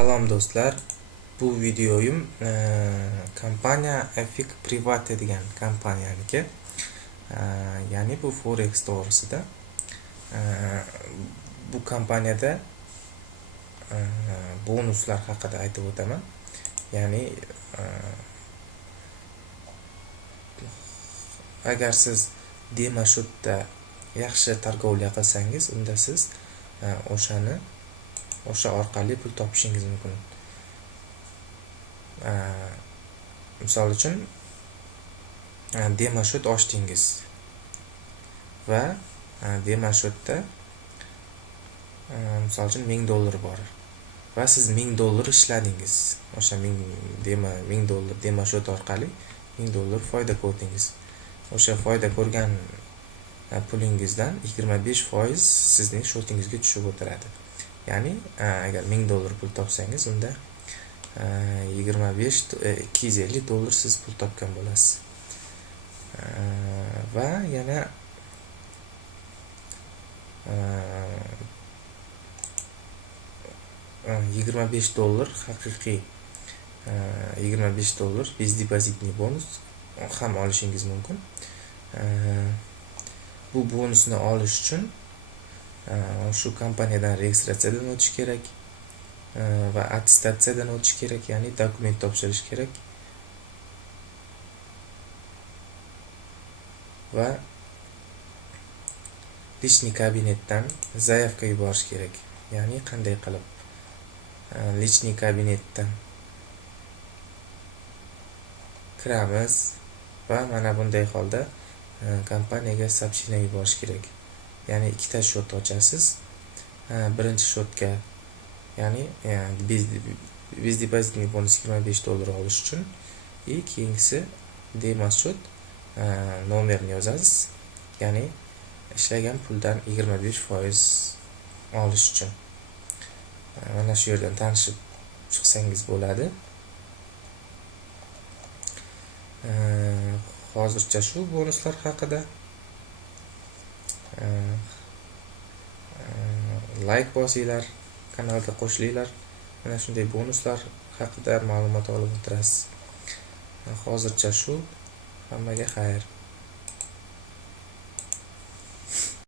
Salom do'stlar, bu videoyim kompaniya FX Private degan kompaniyaniki, ya'ni bu forex to'g'risida. Bu kompaniyada bonuslar haqida aytib o'taman. Ya'ni agar siz demashotda yaxshi targovliya qilsangiz, unda siz o'sha orqali pul topishingiz mumkin. Misol uchun demashot ochdingiz va demashotda misol uchun $1000 bor va siz $1000 ishladingiz. O'sha $1000 demashot orqali $1000 foyda ko'rdingiz. O'sha foyda ko'rgan pulingizdan 25% sizning shotingizga tushib o'tiradi. Ya'ni agar $1000 pul topsangiz, unda $250 siz pul topgan bo'lasiz. Va yana $25 haqiqiy $25 biz depozitni bonus ham olishingiz mumkin. Bu bonusni olish uchun shu kompaniyadan registratsiyadan o'tish kerak va attestatsiyadan o'tish kerak, ya'ni dokument topshirish kerak va lичный kabinetdan zaявка yuborish kerak. Ya'ni qanday qilib lичный kabinetdan kiramiz va mana bunday holda kompaniyaga сообщение yuborish kerak. Ya'ni ikkita shot ochasiz. Birinchi shotga, ya'ni biz depozitni bonus $25 olish uchun, keyingisi demashot nomerini yozasiz. Ya'ni ishlagan puldan 25% olish uchun. Mana shu yerdan tanishib chiqsangiz bo'ladi. Hozircha shu bonuslar haqida. Like bosinglar, kanalga qo'shilinglar. Mana shunday bonuslar haqida ma'lumot olib o'tirasiz. Hozircha shu. Hammaga xayr.